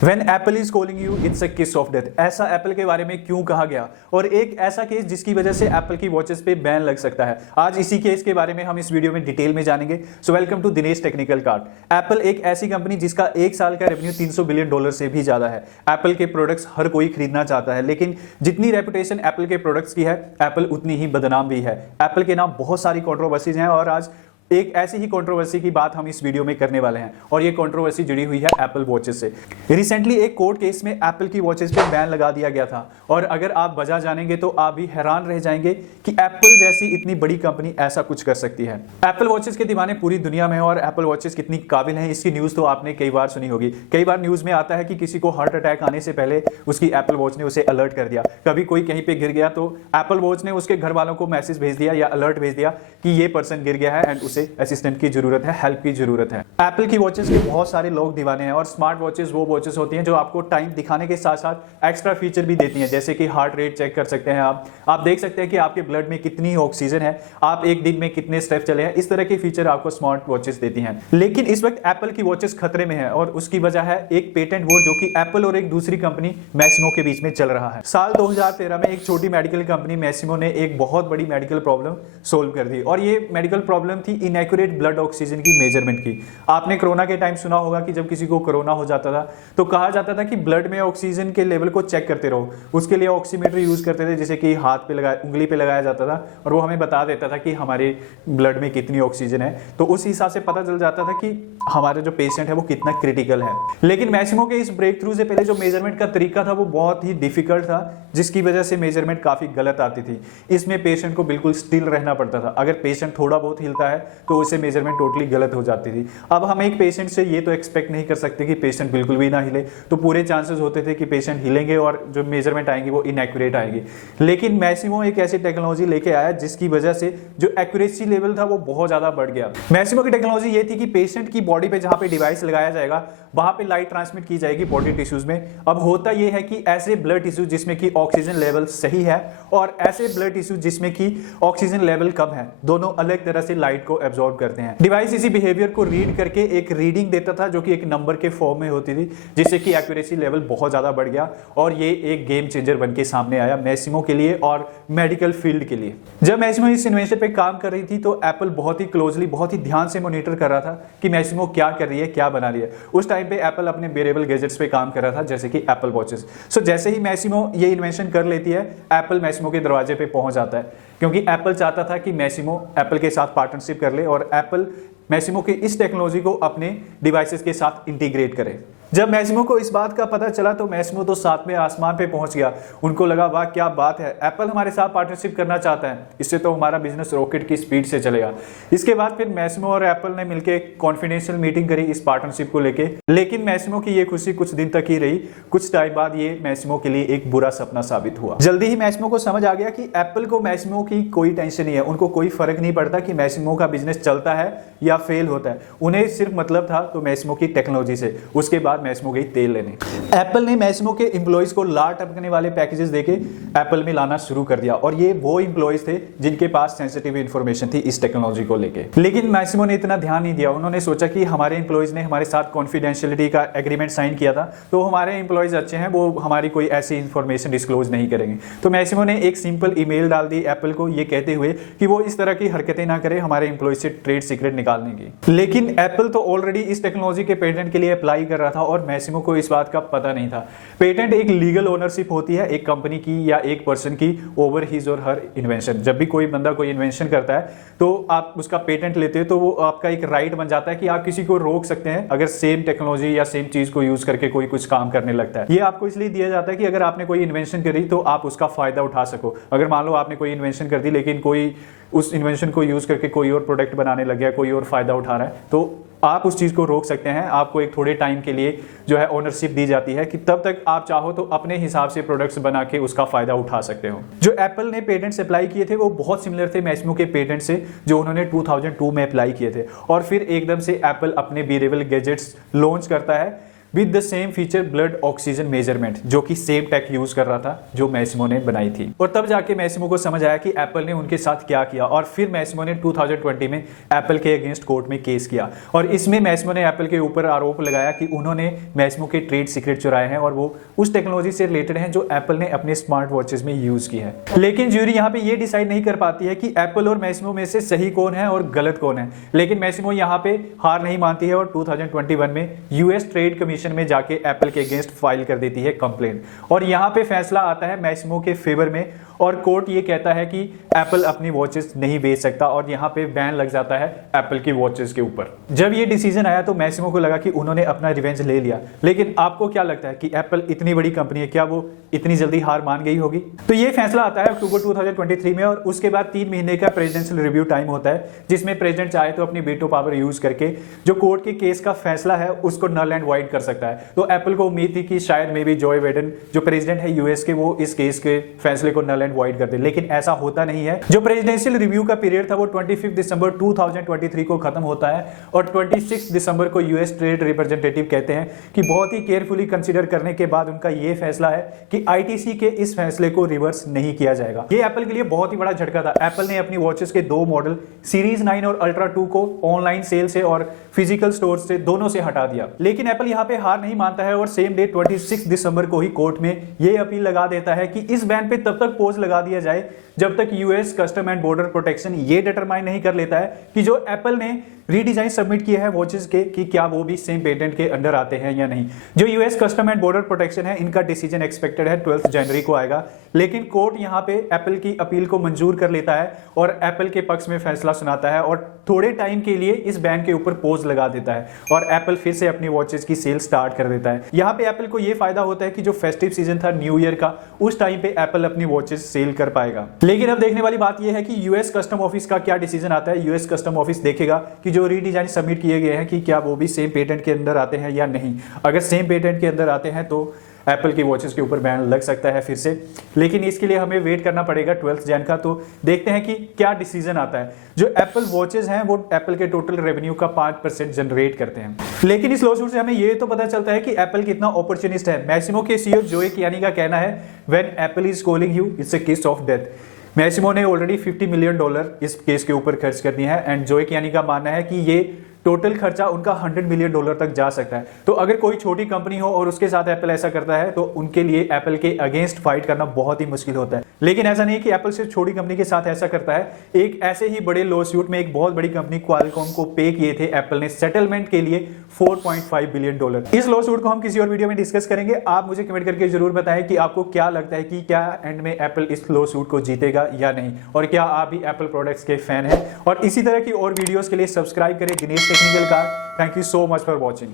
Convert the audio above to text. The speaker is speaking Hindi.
When Apple is calling you, it's a kiss of death। ऐसा एप्पल के बारे में क्यों कहा गया और एक ऐसा केस जिसकी वजह से एप्पल की वॉचेस पे बैन लग सकता है। आज इसी केस के बारे में हम इस वीडियो में डिटेल में जानेंगे। So welcome to Dinesh technical card. Apple एक ऐसी कंपनी जिसका एक साल का रेवेन्यू $300 बिलियन से भी ज्यादा है। एप्पल के प्रोडक्ट्स हर कोई खरीदना चाहता है, लेकिन जितनी रेपुटेशन एप्पल के प्रोडक्ट्स की है, एप्पल उतनी ही बदनाम भी है। एप्पल के नाम बहुत सारी कंट्रोवर्सीज हैं और आज एक ऐसी ही कंट्रोवर्सी की बात हम इस वीडियो में करने वाले हैं और ये कंट्रोवर्सी जुड़ी हुई है एप्पल वॉचेस से। रिसेंटली एक कोर्ट केस में एप्पल की वॉचेस पे बैन लगा दिया गया था और अगर आप वजह जानेंगे तो आप भी हैरान रह जाएंगे कि एप्पल जैसी इतनी बड़ी कंपनी ऐसा कुछ कर सकती है। एप्पल वॉचेस के दीवाने पूरी दुनिया में हैं और एप्पल वॉचेस कितनी काबिल हैं इसकी न्यूज तो आपने कई बार सुनी होगी। कई बार न्यूज में आता है कि किसी को हार्ट अटैक आने से पहले उसकी एप्पल वॉच ने उसे अलर्ट कर दिया। कभी कोई कहीं पे गिर गया तो एप्पल वॉच ने उसके घर वालों को मैसेज भेज दिया या अलर्ट भेज दिया कि ये पर्सन गिर गया है एंड उसे असिस्टेंट की जरूरत है, हेल्प की जरूरत है। एप्पल की वॉचेस के बहुत सारे लोग दीवाने हैं और स्मार्ट वॉचेस वो वॉचेस होती हैं जो आपको टाइम दिखाने के साथ साथ एक्स्ट्रा फीचर भी देती हैं, जैसे कि हार्ट रेट चेक कर सकते हैं आप देख सकते हैं कि आपके ब्लड में कितनी ऑक्सीजन है, आप एक दिन में कितने स्टेप चले हैं। इस तरह के फीचर आपको स्मार्ट वॉचेस देती हैं। लेकिन इस वक्त एप्पल की वॉचेस खतरे में है और उसकी वजह है एक पेटेंट वॉर जो कि एप्पल और एक दूसरी कंपनी मैसिमो के बीच में चल रहा है। साल 2013 में एक छोटी मेडिकल कंपनी मैसिमो ने एक बहुत बड़ी मेडिकल प्रॉब्लम सोल्व कर दी और ये मेडिकल प्रॉब्लम थी इनएक्यूरेट ब्लड ऑक्सीजन की मेजरमेंट की। आपने कोरोना के टाइम सुना होगा कि जब किसी को कोरोना हो जाता था तो कहा जाता था कि ब्लड में ऑक्सीजन के लेवल को चेक करते रहो। उसके लिए ऑक्सीमीटर यूज करते थे, जिसे कि हाथ पे लगाया, उंगली पे लगाया जाता था और वो हमें बता देता था कि हमारे ब्लड में कितनी ऑक्सीजन है। तो उस हिसाब से पता चल जाता था कि हमारा जो पेशेंट है वो कितना क्रिटिकल है। लेकिन मैसिमो के इस ब्रेक थ्रू से पहले जो मेजरमेंट का तरीका था वो बहुत ही डिफिकल्ट था, जिसकी वजह से मेजरमेंट काफी गलत आती थी। इसमें पेशेंट को बिल्कुल स्टिल रहना पड़ता था। अगर पेशेंट थोड़ा बहुत हिलता है तो उसे मेजरमेंट टोटली गलत हो जाती थी। अब हम एक पेशेंट से ये तो एक्सपेक्ट नहीं कर सकते कि पेशेंट बिल्कुल भी ना हिले, तो पूरे चांसेस होते थे कि पेशेंट हिलेंगे और जो मेजरमेंट आएंगी वो इनएक्यूरेट आएगी। लेकिन मैसिमो एक ऐसी टेक्नोलॉजी लेके आया जिसकी वजह से जो एक्यूरेसी लेवल था वो बहुत ज्यादा बढ़ गया। मैसिमो की टेक्नोलॉजी ये थी कि पेशेंट की बॉडी पे जहां पे डिवाइस लगाया जाएगा वहां पे लाइट ट्रांसमिट की जाएगी बॉडी टिश्यूज में। अब होता यह है कि ऐसे ब्लड टिश्यू जिसमें कि ऑक्सीजन लेवल सही है और ऐसे ब्लड टिश्यू जिसमें कि ऑक्सीजन लेवल कम है, दोनों अलग तरह से लाइट को एब्जॉर्ब करते हैं। डिवाइस इसी बिहेवियर को रीड करके एक रीडिंग देता था जो कि एक नंबर के फॉर्म में होती थी, जिससे कि एक्यूरेसी लेवल बहुत ज्यादा बढ़ गया और ये एक गेम चेंजर बन के सामने आया मैसिमो के लिए और मेडिकल फील्ड के लिए। जब मैसिमो इस इन्वेंशन पे काम कर रही थी तो एप्पल बहुत ही क्लोजली, बहुत ही ध्यान से मॉनिटर कर रहा था कि मैसिमो क्या कर रही है, क्या बना रही है। उस टाइम पे एप्पल अपने वेरेबल गैजेट्स पे काम कर रहा था, जैसे कि एप्पल वॉचेस। सो जैसे ही मैसिमो ये इन्वेंशन कर लेती है, एप्पल मैसिमो के दरवाजे पे पहुंच जाता है, क्योंकि एप्पल चाहता था कि मैसिमो एप्पल के साथ पार्टनरशिप कर ले और एप्पल मैसिमो की इस टेक्नोलॉजी को अपने डिवाइसेस के साथ इंटीग्रेट करे। जब मैसिमो को इस बात का पता चला तो मैसिमो तो सातवें आसमान पे पहुंच गया। उनको लगा वाह क्या बात है, एप्पल हमारे साथ पार्टनरशिप करना चाहता है, इससे तो हमारा बिजनेस रॉकेट की स्पीड से चलेगा। इसके बाद फिर मैसिमो और एप्पल ने मिलकर कॉन्फिडेंशियल मीटिंग करी इस पार्टनरशिप को लेके। लेकिन मैसिमो की ये खुशी कुछ दिन तक ही रही। कुछ टाइम बाद ये मैसिमो के लिए एक बुरा सपना साबित हुआ। जल्दी ही मैसिमो को समझ आ गया कि एप्पल को मैसिमो की कोई टेंशन नहीं है, उनको कोई फर्क नहीं पड़ता कि मैसिमो का बिजनेस चलता है या फेल होता है। उन्हें सिर्फ मतलब था तो मैसिमो की टेक्नोलॉजी से। उसके बाद मैसिमो गई तेल लेने। एप्पल ने मैसिमो के एम्प्लॉइज को लार टपकने वाले पैकेजेस देके एप्पल में लाना शुरू कर दिया और ये वो एम्प्लॉइज थे जिनके पास सेंसिटिव इंफॉर्मेशन थी इस टेक्नोलॉजी को लेके। लेकिन मैसिमो ने इतना ध्यान नहीं दिया। उन्होंने सोचा कि हमारे एम्प्लॉइज ने हमारे साथ कॉन्फिडेंशियलिटी का एग्रीमेंट साइन किया था, तो हमारे एम्प्लॉइज अच्छे हैं, वो हमारी कोई ऐसी इंफॉर्मेशन डिस्क्लोज नहीं करेंगे। तो मैसिमो ने एक सिंपल ईमेल डाल दी एप्पल को, ये कहते हुए कि वो इस तरह की हरकतें ना करे हमारे एम्प्लॉइज से ट्रेड सीक्रेट निकालने की। लेकिन एप्पल तो ऑलरेडी इस टेक्नोलॉजी के पेटेंट के लिए अप्लाई कर रहा था और मैसिमो को इस बात का पता नहीं था। पेटेंट एक लीगल ओनरशिप होती है एक कंपनी की या एक पर्सन की ओवर हिज और हर इन्वेंशन। जब भी कोई बंदा कोई इन्वेंशन करता है तो आप उसका पेटेंट लेते हो तो वो आपका एक राइट बन जाता है कि आप किसी को रोक सकते हैं अगर सेम टेक्नोलॉजी या सेम चीज को यूज करके कोई कुछ काम करने लगता है। ये आपको इसलिए दिया जाता है कि अगर आपने कोई इन्वेंशन करी तो आप उसका फायदा उठा सको। अगर मान लो आपने कोई इन्वेंशन कर दी लेकिन कोई उस इन्वेंशन को यूज करके कोई और प्रोडक्ट बनाने लग गया, कोई और फायदा उठा रहा है, तो आप उस चीज को रोक सकते हैं। आपको एक थोड़े टाइम के लिए जो है ओनरशिप दी जाती है कि तब तक आप चाहो तो अपने हिसाब से प्रोडक्ट्स बना के उसका फायदा उठा सकते हो। जो एप्पल ने पेटेंट्स अप्लाई किए थे वो बहुत सिमिलर थे मैसिमो के पेटेंट से जो उन्होंने 2002 में अप्लाई किए थे। और फिर एकदम से एप्पल अपने वेरेबल गैजेट्स लॉन्च करता है with the same feature blood oxygen measurement, जो कि सेम टेक यूज कर रहा था जो मैसिमो ने बनाई थी। और तब जाके मैसिमो को समझ आया कि एप्पल ने उनके साथ क्या किया, और फिर मैसिमो ने 2020 में एप्पल के अगेंस्ट कोर्ट में केस किया। और इसमें मैसिमो ने एप्पल के ऊपर आरोप लगाया कि उन्होंने मैसिमो के ट्रेड सीक्रेट चुराए हैं और वो उस टेक्नोलॉजी से रिलेटेड हैं जो एप्पल ने अपने स्मार्ट वॉचेस में यूज की है। लेकिन ज्यूरी यहाँ पे ये डिसाइड नहीं कर पाती है कि एप्पल और मैसिमो में से सही कौन है और गलत कौन है। लेकिन मैसिमो यहाँ पे हार नहीं मानती है और 2021 में यूएस ट्रेड कमीशन में जाके एप्पल के अगेंस्ट फाइल कर देती है कंप्लेंट। और यहाँ पे फैसला आता है मैसिमो के फेवर में और कोर्ट ये कहता है कि एप्पल अपनी वॉचेस नहीं बेच सकता और यहाँ पे बैन लग जाता है एप्पल की वॉचेस के ऊपर। जब ये डिसीजन आया तो मैसिमो को लगा कि उन्होंने अपना रिवेंज ले लिया। लेकिन आपको क्या लगता है कि एप्पल इतनी बड़ी कंपनी है, क्या वो इतनी जल्दी हार मान गई होगी? तो ये फैसला आता है अक्टूबर 2023 में और उसके बाद 3 महीने का प्रेसिडेंशियल रिव्यू टाइम होता है, जिसमें प्रेसिडेंट चाहे तो अपनी वीटो पावर यूज करके जो कोर्ट के केस का फैसला है उसको नल एंड वाइड कर सकता है। तो एप्पल को उम्मीद थी कि शायद मे बी जॉय बाइडेन जो प्रेसिडेंट है यूएस के, वो इस केस के फैसले को नल एंड वाइड कर दे। लेकिन ऐसा होता नहीं है। जो प्रेसिडेंशियल रिव्यू का पीरियड था वो 25 दिसंबर 2023 को खत्म होता है और 26 दिसंबर को यूएस ट्रेड रिप्रेजेंटेटिव कहते हैं कि बहुत ही केयरफुली कंसीडर करने के बाद उनका ये फैसला है कि आईटीसी के इस फैसले को रिवर्स नहीं किया जाएगा। ये एप्पल के लिए बहुत ही बड़ा झटका था। एप्पल ने अपनी वॉचेस के 2 मॉडल सीरीज 9 और अल्ट्रा 2 को ऑनलाइन सेल से और फिजिकल स्टोर से दोनों से हटा दिया। लेकिन एप्पल यहाँ पे हार नहीं मानता है और सेम डे 26 दिसंबर को ही कोर्ट में ये अपील लगा देता है कि इस बैन पे तब तक पोज लगा दिया जाए जब तक US custom and border protection ये डिटरमाइन नहीं कर लेता है कि जो एप्पल ने रीडिजाइन सबमिट किए हैं वॉचेस के कि क्या वो भी सेम पेटेंट के अंडर आते हैं या नहीं। जो US custom and border protection है, इनका डिसीजन एक्सपेक्टेड है 12 जनवरी को आएगा। लेकिन कोर्ट यहाँ पे एप्पल की अपील को मंजूर कर लेता है और एप्पल के पक्ष में फैसला सुनाता है और थोड़े टाइम के लिए इस बैन के ऊपर पोज लगा देता है और एप्पल फिर से अपनी वॉचेस की सेल स्टार्ट कर देता है। यहाँ पे एप्पल को ये फायदा होता है कि जो फेस्टिव सीजन था न्यू ईयर का, उस टाइम पे एप्पल अपनी वॉचेस सेल कर पाएगा। लेकिन अब देखने वाली बात यह है कि यूएस कस्टम ऑफिस का क्या डिसीजन आता है। यूएस कस्टम ऑफिस देखेगा कि जो रीडिजाइन सबमिट किए गए हैं कि क्या वो भी सेम पेटेंट के अंदर आते हैं या नहीं। अगर सेम पेटेंट के अंदर आते हैं तो एप्पल की वॉचेस के ऊपर बैन लग सकता है फिर से। लेकिन इसके लिए हमें वेट करना पड़ेगा 12 जन का। तो देखते हैं कि क्या डिसीजन आता है। जो एप्पल वॉचेस हैं वो एप्पल के टोटल रेवेन्यू का 5% जनरेट करते हैं। लेकिन इस लॉसूट से हमें ये तो पता चलता है कि एप्पल कितना अपॉर्चुनिस्ट है। मैसिमो के सीईओ जोए कियानी का कहना है, when Apple is calling you it's a kiss of death. Masimo ने ऑलरेडी $50 मिलियन इस केस के ऊपर खर्च कर दिए हैं एंड जोए कियानी का मानना है कि ये टोटल खर्चा उनका $100 मिलियन तक जा सकता है। तो अगर कोई छोटी कंपनी हो और उसके साथ एप्पल ऐसा करता है तो उनके लिए एप्पल के अगेंस्ट फाइट करना बहुत ही मुश्किल होता है। लेकिन ऐसा नहीं है कि एप्पल सिर्फ छोटी कंपनी के साथ ऐसा करता है। एक ऐसे ही बड़े लॉ सूट में एक बहुत बड़ी कंपनी क्वालकॉम को पे किए थे एप्पल ने सेटलमेंट के लिए $4.5 बिलियन। इस लॉ सूट को हम किसी और वीडियो में डिस्कस करेंगे। आप मुझे कमेंट करके जरूर बताएं कि आपको क्या लगता है कि क्या एंड में एप्पल इस लॉ सूट को जीतेगा या नहीं, और क्या आप भी एप्पल प्रोडक्ट्स के फैन हैं। और इसी तरह की और वीडियोस के लिए सब्सक्राइब करें दिनेश टेक्निकल का। Thank you so much for watching.